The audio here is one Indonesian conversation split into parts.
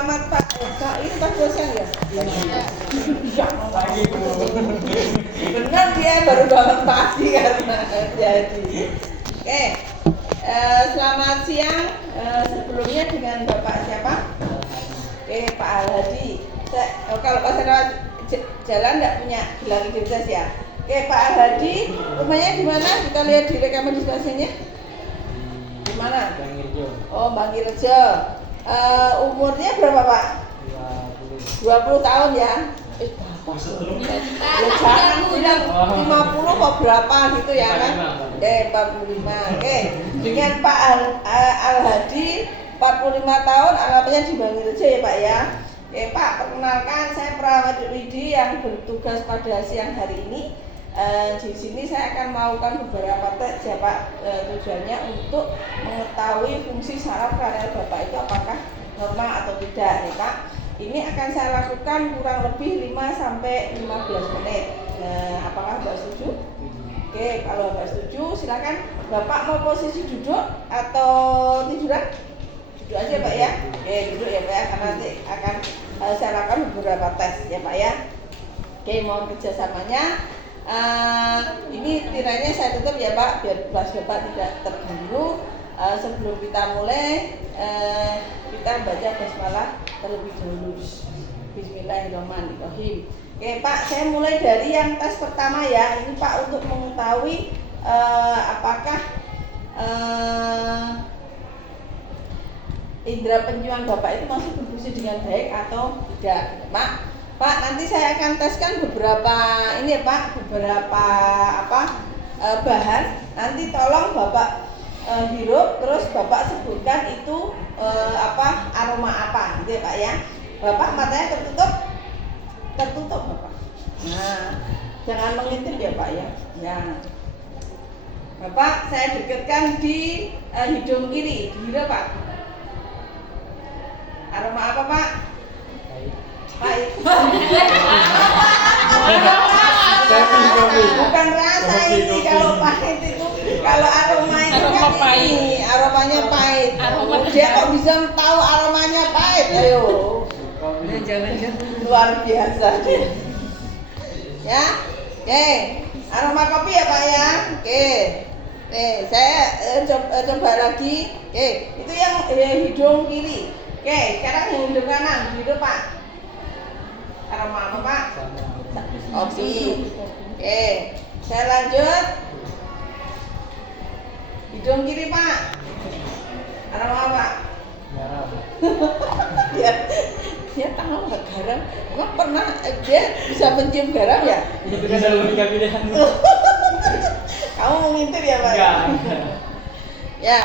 selamat Pak. Pak ini Pak dosen ya? Iya. Pagi Bu. Benar dia baru bangun pagi karena jadi. Oke. Selamat siang. Sebelumnya dengan Bapak siapa? Oke, Pak Al-Hadi. Kalau pas jalan tidak punya gelar identitas ya. Oke, Pak Al-Hadi, rumahnya di mana? Kita lihat di rekaman diskusinya. Di mana? Bangirjo. Oh, Bangirjo. Umurnya berapa, Pak? 20 tahun ya. Ya jangan bilang 50 kok berapa gitu ya kan? 45. Oke. Dengan Pak Al-Hadi 45 tahun, alamatnya di Bangirjo ya, Pak ya. Oke, Pak, perkenalkan saya Perawat Widi yang bertugas pada siang hari ini. Di sini saya akan melakukan beberapa tes ya Pak, tujuannya untuk mengetahui fungsi saraf kranial Bapak itu apakah normal atau tidak ya Pak. Ini akan saya lakukan kurang lebih 5-15 menit. Apakah Bapak setuju? Oke, kalau Bapak setuju silakan. Bapak mau posisi duduk atau tiduran? Duduk aja Pak ya. Oke, duduk ya Pak ya, karena nanti akan saya lakukan beberapa tes ya Pak ya. Oke, mohon kerjasamanya. Ini tirainya saya tutup ya Pak, biar kelas Bapak tidak terganggu. Sebelum kita mulai, kita baca basmalah terlebih dahulu. Bismillahirrahmanirrahim. Oke Pak, saya mulai dari yang tes pertama ya. Ini Pak untuk mengetahui apakah indera penciuman Bapak itu masih berfungsi dengan baik atau tidak, Pak. Pak, nanti saya akan teskan beberapa ini ya Pak, beberapa bahan. Nanti tolong Bapak hirup, terus Bapak sebutkan itu aroma apa, gitu ya Pak ya. Bapak matanya tertutup Bapak. Nah, jangan mengintip ya Pak ya. Ya. Bapak, saya dekatkan di hidung kiri, dihirup Pak. Aroma apa Pak? Pahit. Bukan rasa ini kalau pahit itu, kalau aroma itu kan ini aromanya pahit. Dia kok bisa tahu aromanya pahit? Ayo. Luar biasa dia. Ya, oke. Aroma kopi ya Pak ya. Oke. Saya coba lagi. Oke, itu yang hidung kiri. Oke, sekarang yang hidung kanan, hidung Pak. Aroma apa Pak? Kopi. Oke, saya lanjut. Hidung kiri Pak. Aroma apa? Garam. Dia tahu nggak garam? Emang pernah dia bisa mencium garam ya? Itu kan dalam tiga pilihan. Kamu mau ngintip ya Pak? Enggak. Ya.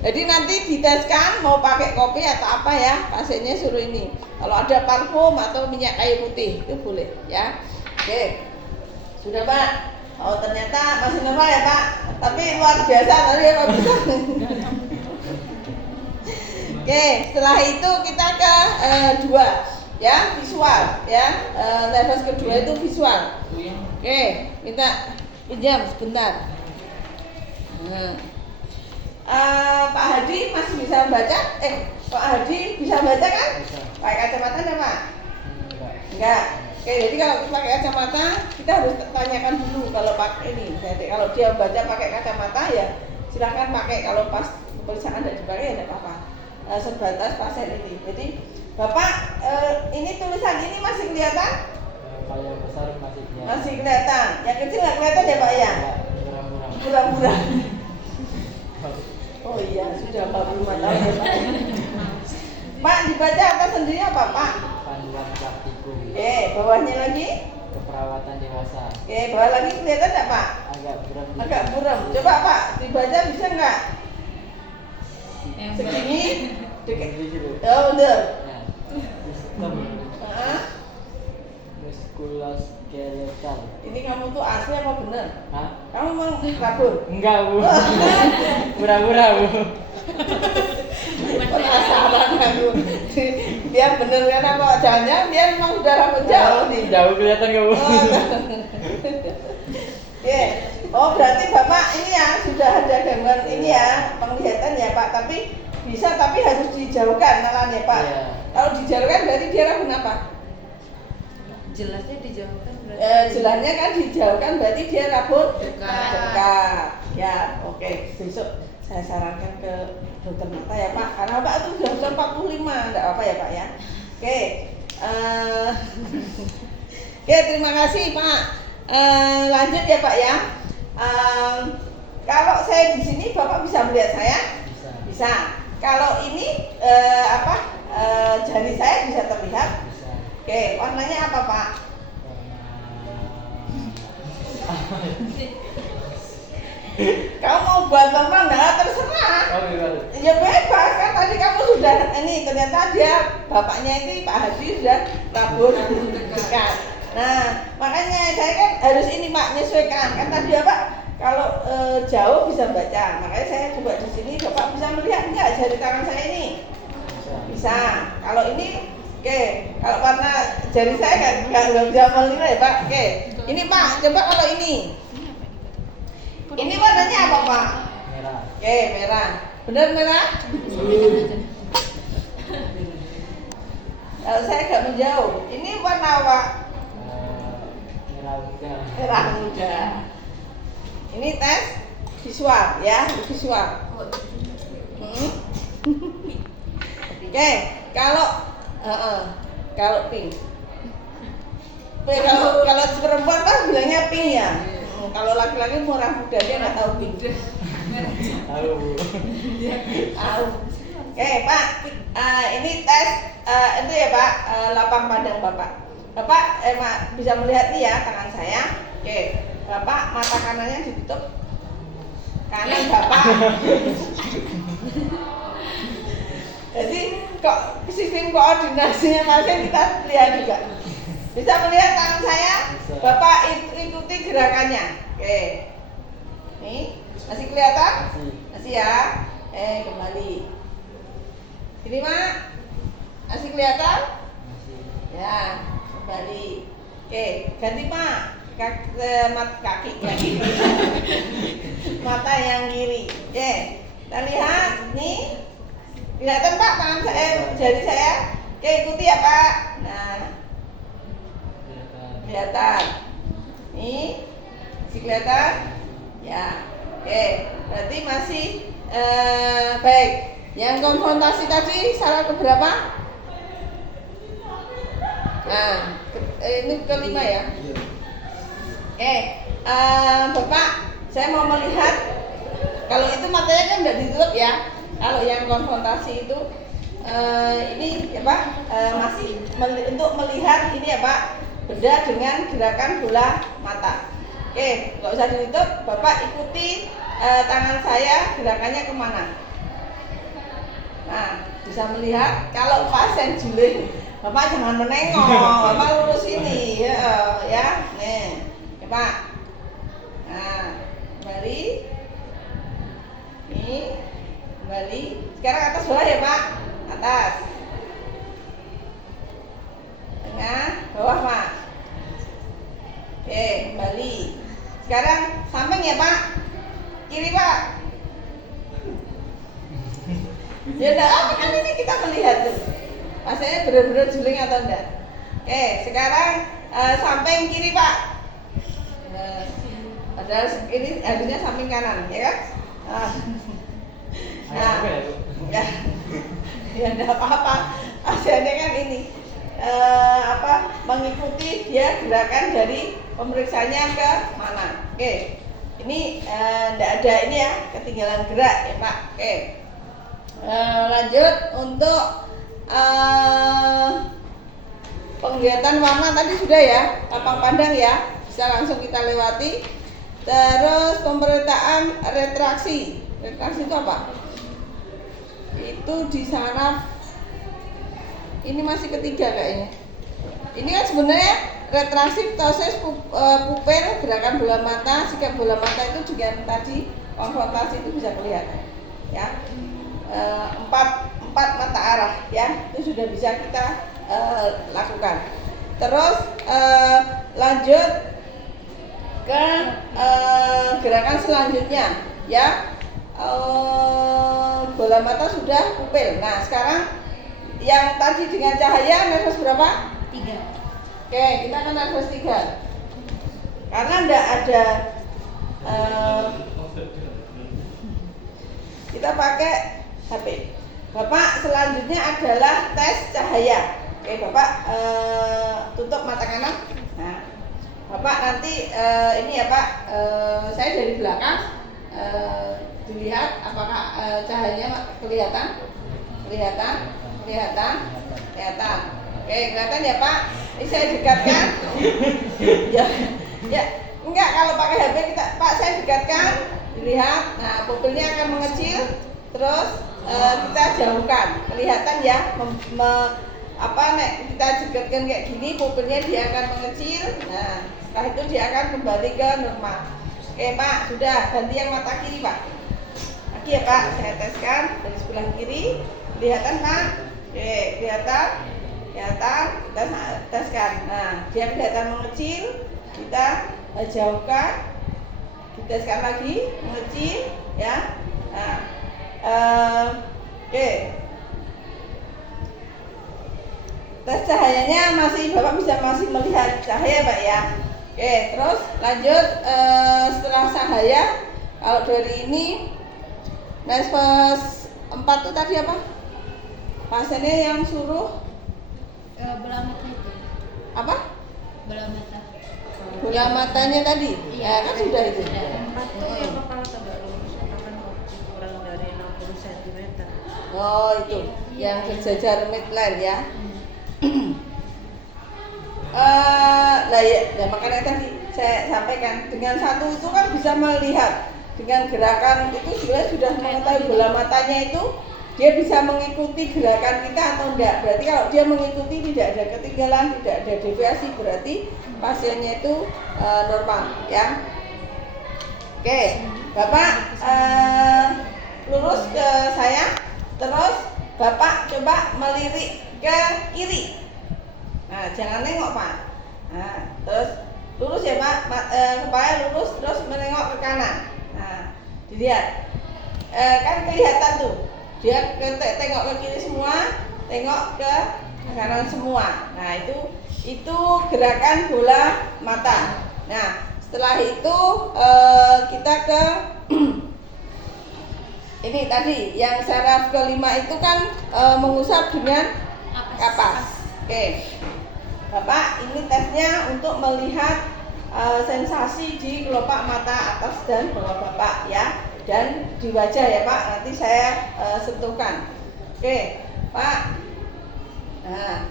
Jadi nanti diteskan mau pakai kopi atau apa ya, pasiennya suruh ini. Kalau ada parfum atau minyak kayu putih itu boleh ya. Oke, sudah Pak. Oh ternyata masih normal ya Pak. Tapi luar biasa tadi ya Pak bisa. Oke, setelah itu kita ke 2 ya, visual ya. Level kedua itu visual. Oke, minta pinjam sebentar. Pak Hadi masih bisa baca? Pak Hadi bisa baca kan? Bisa. Pakai kacamata enggak Pak? Enggak. Oke, jadi kalau pakai kacamata kita harus tanyakan dulu kalau pakai ini. Jadi kalau dia baca pakai kacamata ya silakan pakai. Kalau pas pemeriksaan tidak dipakai ya tidak apa-apa. Sebatas pasien ini. Jadi Bapak ini tulisan ini masih kelihatan? Kalau yang besar masih kelihatan. Masih kelihatan. Yang kecil nggak kelihatan ya Pak ya? Kurang-kurang. Pura-pura. Oh iya, sudah 45 tahun ya Pak. Pak, dibaca atas sendiri apa Pak? Panduan praktikum. Bawahnya lagi? Keperawatan dewasa. Bawah lagi kelihatan enggak Pak? Agak buram. Agak buram. Coba Pak, dibaca bisa enggak? Segini? Dekat. Oh, betul. Ya. Sistem muskuloskeletal. Ini kamu tuh asli apa bener? Hah? Kamu mau kabur? Enggak Bu. Pura-pura Bu. Penasaran kamu. Dia bener kan apa? Jangan dia memang udah rambut jauh nih. Jauh kelihatan nggak Bu? Oh berarti Bapak ini ya sudah ada gangguan ini ya penglihatan ya Pak, tapi bisa tapi harus dijauhkan nalarnya Pak. Iya. Kalau dijauhkan berarti dia rabun apa? Jelasnya dijauhkan berarti. Jelasnya kan dijauhkan berarti dia rabun Dekat. dekat. Ya, oke. Besok saya sarankan ke dokter mata ya Pak. Karena Pak itu sudah 45, enggak apa ya Pak ya. Oke. Oke, terima kasih Pak. Lanjut ya Pak ya. Kalau saya di sini Bapak bisa melihat saya? Bisa. Bisa. Kalau ini jari saya bisa terlihat. Bisa. Oke, warnanya apa Pak? Kamu mau buat normal nggak? Terserah. Oh iya. Ya bebas kan tadi kamu sudah ini ternyata dia bapaknya ini Pak Hadi sudah rabun dekat. Nah makanya saya kan harus ini Pak menyesuaikan kan tadi ya Pak kalau jauh bisa baca makanya saya coba di sini Bapak bisa melihat nggak jari tangan saya ini bisa. Kalau ini oke kalau karena jari saya nggak bisa melihat ya Pak. Oke ini Pak coba kalau ini warnanya apa Pak? Merah. Oke, merah. Benar merah? Kalau saya agak menjauh. Ini warna apa? Merah juga. Merah muda. Ini tes visual ya, visual. Oke, kalau pink. Kalau perempuan kan bilangnya pink ya. Kalau laki-laki orang muda dia nggak tahu pink. Tahu. Tahu. Oke Pak, ini tes itu ya Pak, lapang pandang Bapak. Bapak bisa melihat nih ya tangan saya. Oke, Bapak mata kanannya ditutup. Kanan Bapak. Jadi kok sistem koordinasinya masih kita lihat juga. Bisa melihat tangan saya? Bisa. Bapak ikuti gerakannya. Oke. Nih, masih kelihatan? Masih. Masih ya? Kembali. Ini Mak. Masih kelihatan? Masih. Ya, kembali. Oke, ganti Mak. Kaki. Mata yang kiri. Oke. Kita lihat nih. Kelihatan Pak tangan saya, jari saya? Oke, ikuti ya Pak. Nah, kelihatan. Nih, masih kelihatan? Ya. Oke, berarti masih baik. Yang konfrontasi tadi salah keberapa? Nah, ini kelima ya. Oke, Bapak, saya mau melihat. Kalau itu matanya kan udah ditutup ya. Kalau yang konfrontasi itu ini ya Pak, masih untuk melihat ini ya Pak, beda dengan gerakan bola mata. Oke, nggak usah ditutup, Bapak ikuti tangan saya gerakannya kemana. Nah, bisa melihat kalau pasien juling, Bapak jangan menengok, Bapak lurus ini ya. Nih, ya Pak. Nah, kembali. Nih, kembali. Sekarang atas bawah ya Pak, atas. Tengah, bawah Pak. Oke, kembali. Sekarang samping ya Pak. Kiri Pak. Ya enggak apa kan ini kita melihat tuh. Pasiennya benar-benar juling atau enggak. Oke, sekarang samping kiri Pak. Padahal ini harusnya samping kanan, ya kan? Nah, ya enggak apa-apa. Pasiennya kan ini mengikuti dia gerakan dari pemeriksanya ke mana. Oke. Ini enggak ada ini ya, ketinggalan gerak ya Pak. Oke. Lanjut untuk penglihatan warna tadi sudah ya, lapang pandang ya, bisa langsung kita lewati. Terus pemerataan retraksi. Retraksi itu apa? Itu di sana. Ini masih ketiga kayaknya. Ini kan sebenarnya retraksi ptosis pupil, gerakan bola mata, sikap bola mata itu juga tadi konfrontasi itu bisa kelihatan. Ya. Empat mata arah ya itu sudah bisa kita lakukan. Terus lanjut ke gerakan selanjutnya ya, bola mata sudah pupil. Nah, sekarang yang tadi dengan cahaya nervous berapa? 3. Oke, kita akan nervous 3. Karena enggak ada kita pakai HP. Bapak selanjutnya adalah tes cahaya. Oke, Bapak tutup mata kanan. Nah, Bapak nanti ini ya Pak, saya dari belakang dilihat apakah cahayanya kelihatan. Oke, kelihatan ya Pak. Ini saya dekatkan. ya, enggak, kalau pakai HP kita, Pak, saya dekatkan, dilihat. Nah, pupilnya akan mengecil, terus kita jauhkan. Kelihatan ya, kita dekatkan kayak gini, pupilnya dia akan mengecil. Nah, setelah itu dia akan kembali ke normal. Oke Pak, sudah, ganti yang mata kiri Pak. Lagi ya Pak, saya teskan dari sebelah kiri. Kelihatan Pak? Oke, kelihatan, kita teskan. Nah, dia kelihatan mengecil, kita jauhkan, diteskan lagi, mengecil, ya. Nah, oke. Tes cahayanya Bapak masih melihat cahaya Pak ya. Oke, terus lanjut setelah cahaya, kalau dari ini nervous 4 itu tadi apa? Pasiennya yang suruh Bola mata itu. apa? Bola mata. Bola matanya tadi. Ya kan sudah itu. 4 itu yang kepala tegak lurus, kan kurang dari 60 cm. Oh, itu yang sejajar midline ya. Lah ya, makanya tadi saya sampaikan dengan satu itu kan bisa melihat dengan gerakan itu sudah mengetahui bola matanya itu dia bisa mengikuti gerakan kita atau enggak. Berarti kalau dia mengikuti, tidak ada ketinggalan, tidak ada deviasi, berarti pasiennya itu normal ya. Oke, Bapak lurus ke saya, terus Bapak coba melirik ke kiri. Nah, jangan nengok Pak. Nah, terus lurus ya Pak, kepala lurus, terus menengok ke kanan. Nah, dilihat, kan kelihatan tuh. Dia tengok ke kiri semua, tengok ke kanan semua. Nah, itu gerakan bola mata. Nah, setelah itu kita ke ini tadi yang saraf kelima itu kan mengusap dengan kapas. Oke, Bapak, ini tesnya untuk melihat sensasi di kelopak mata atas dan bawah Bapak ya, dan di wajah ya Pak. Nanti saya sentuhkan. Oke, Pak. Nah,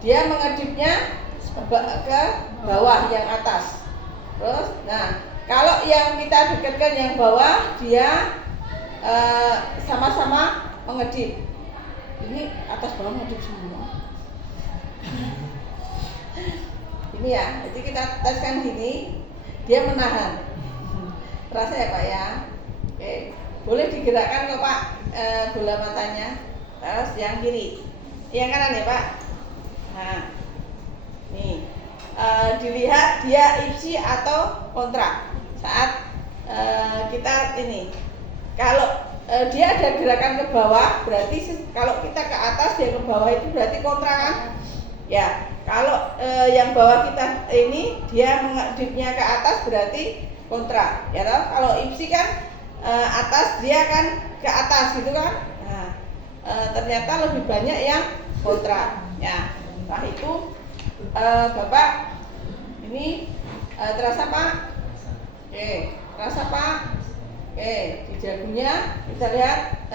dia mengedipnya ke bawah yang atas. Terus, nah, kalau yang kita dekatkan yang bawah, dia sama-sama mengedip. Ini atas bawah mengedip semua. Ini ya, jadi kita teskan gini, dia menahan. Terasa ya Pak ya. Oke, boleh digerakkan kok Pak bola matanya. Terus yang kiri, yang kanan ya Pak. Nah, nih dilihat dia ipsi atau kontra saat kita ini. Kalau dia ada gerakan ke bawah, berarti kalau kita ke atas dia ke bawah itu berarti kontra kan? Ya, kalau yang bawah kita ini dia mengedipnya ke atas berarti kontra. Ya toh? Kalau ipsi kan atas dia kan ke atas gitu kan? Nah, ternyata lebih banyak yang kontra. Ya, setelah itu Bapak ini terasa Pak? Oke, terasa Pak? Oke, di jagunya kita lihat,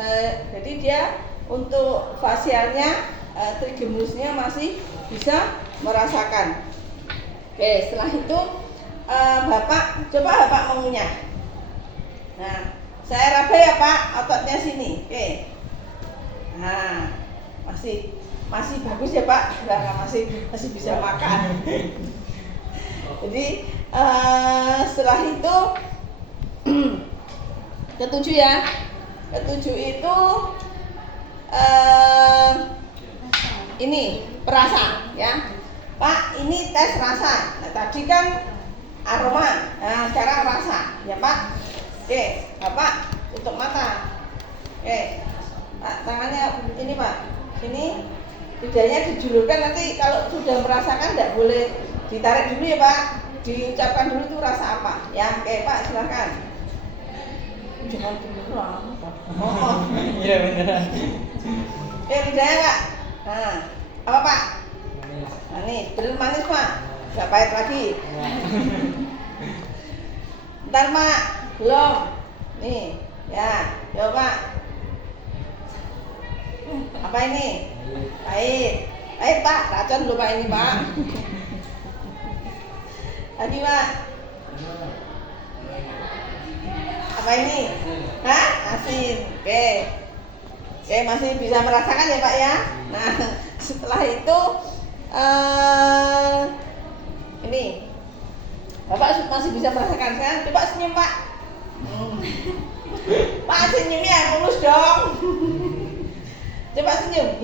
jadi dia untuk fasialnya, trigeminusnya masih bisa merasakan. Oke, setelah itu Bapak coba Bapak mengunyah. Nah, saya raba ya Pak, ototnya sini. Oke. Nah, masih bagus ya Pak, masih bisa makan. Jadi setelah itu ketujuh ya. Ketujuh itu ini perasa ya. Pak, ini tes rasa. Nah, tadi kan aroma. Nah, sekarang rasa ya Pak. Oke, Bapak tutup mata. Oke, Pak, tangannya ini Pak, sini, lidahnya dijulurkan, nanti kalau sudah merasakan tidak boleh ditarik dulu ya Pak, diucapkan dulu itu rasa apa. Ya, oke Pak, silakan. Jangan beneran Pak. Oh. Iya beneran. Lidahnya Pak. Nah, apa Pak? Manis. Manis, belum manis Pak, nggak pahit lagi. Ya. Ntar Pak, belum. Nih, ya, coba Pak. Apa ini? Pahit. Pahit Pak, racun dulu Pak ini Pak. Lagi Pak. Apa ini? Hah? Asin. Oke. Oke, masih bisa merasakan ya Pak ya. Nah, setelah itu ini Bapak masih bisa merasakan kan? Coba senyum Pak. Pak senyumnya yang mulus dong. Coba senyum.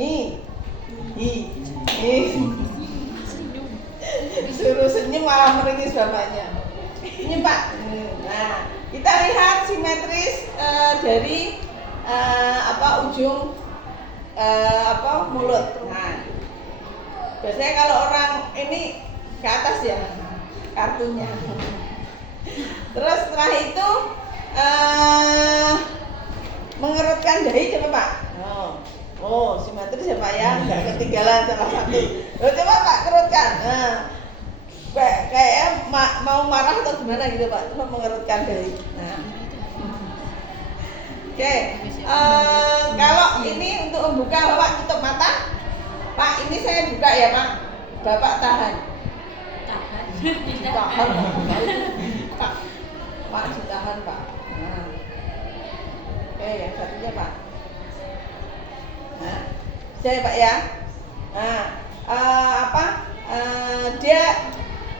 Suruh senyum malah meringis bapaknya. Senyum Pak. Nah, kita lihat simetris dari ujung mulut. Nah, biasanya kalau orang ini ke atas ya kartunya. Terus setelah itu mengerutkan dahi coba Pak. Oh, simetris ya Pak ya, nggak ketinggalan salah satu. Coba Pak kerutkan. Nah, kayak mau marah atau gimana gitu Pak, coba mengerutkan dahi. Nah. Oke, kalau ini untuk membuka Bapak tutup mata. Pak, ini saya buka ya Pak. Bapak tahan. Tahan. Pak ditahan Pak. Nah. Oke, yang satunya Pak. Nah, saya Pak ya. Nah, dia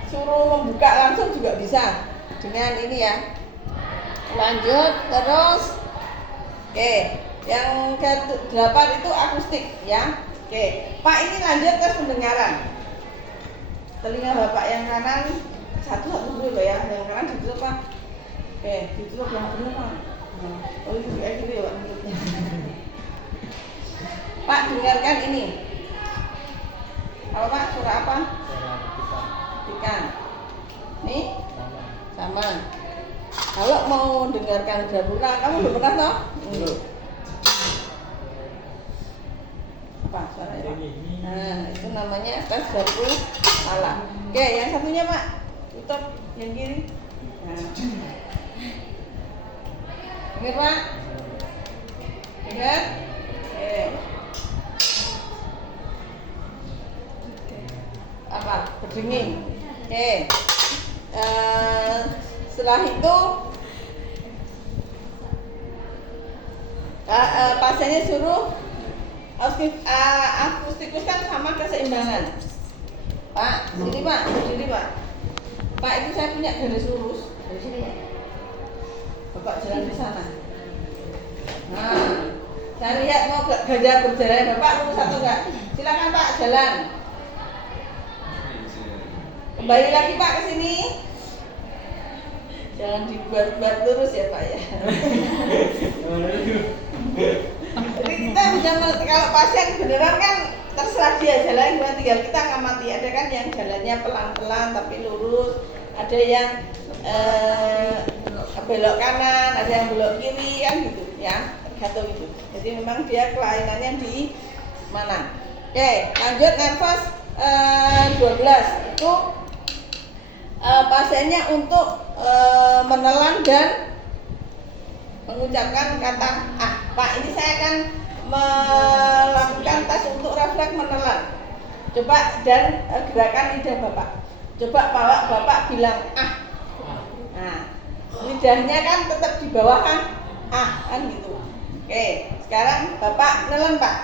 suruh membuka langsung juga bisa dengan ini ya. Lanjut terus. Oke, yang ke-8 itu akustik ya. Oke, Pak ini lanjut tes pendengaran. Telinga Bapak yang kanan satu dulu ya, yang kanan ditutup Pak. Oke, ditutup yang benar Pak. Oh itu kayak gitu ya Pak menurutnya. Pak dengarkan ini. Apa Pak? Suara apa? Ikan. Nih? Sama. Kalau mau dengarkan gabura, kamu belum pernah toh? Apa suaranya? Nah, itu namanya tes gabura salah. Oke, yang satunya Pak, tutup yang kiri. Nah. Dengar Pak? Dengar? Oke. Apa? Berdenging. Oke. Setelah itu pasiennya suruh akustikus kan sama keseimbangan. Pak, sini Pak, sini Pak. Pak itu saya punya garis lurus dari sini Pak. Bapak jalan di sana. Nah, saya lihat mau gajah berjalan, Bapak lurus atau enggak? Silakan Pak jalan. Kembali lagi Pak ke sini. Jangan dibuat-buat terus ya Pak ya. Jadi kita bisa kalau pasien beneran kan terserah dia jalan gimana, tinggal kita ngamati. Ada kan yang jalannya pelan-pelan tapi lurus, ada yang belok kanan, ada yang belok kiri kan gitu ya, tergantung itu. Jadi memang dia kelainannya di mana. Oke, lanjut nervous 12 itu pasiennya untuk menelan dan mengucapkan kata Pak, ini saya akan melakukan tes untuk refleks menelan. Coba dan gerakan lidah Bapak. Coba Bapak bilang Nah, lidahnya kan tetap di bawah kan gitu. Oke, sekarang Bapak nelen Pak.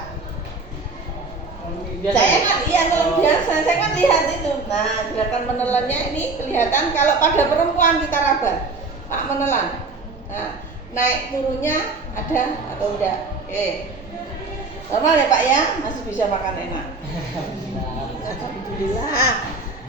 Saya kan nelen biasa, saya kan lihat itu. Nah, gerakan menelannya ini kelihatan kalau pada perempuan kita raba. Pak menelan. Nah, naik turunnya ada atau enggak? Oke. Normal ya Pak ya, masih bisa makan enak. Alhamdulillah.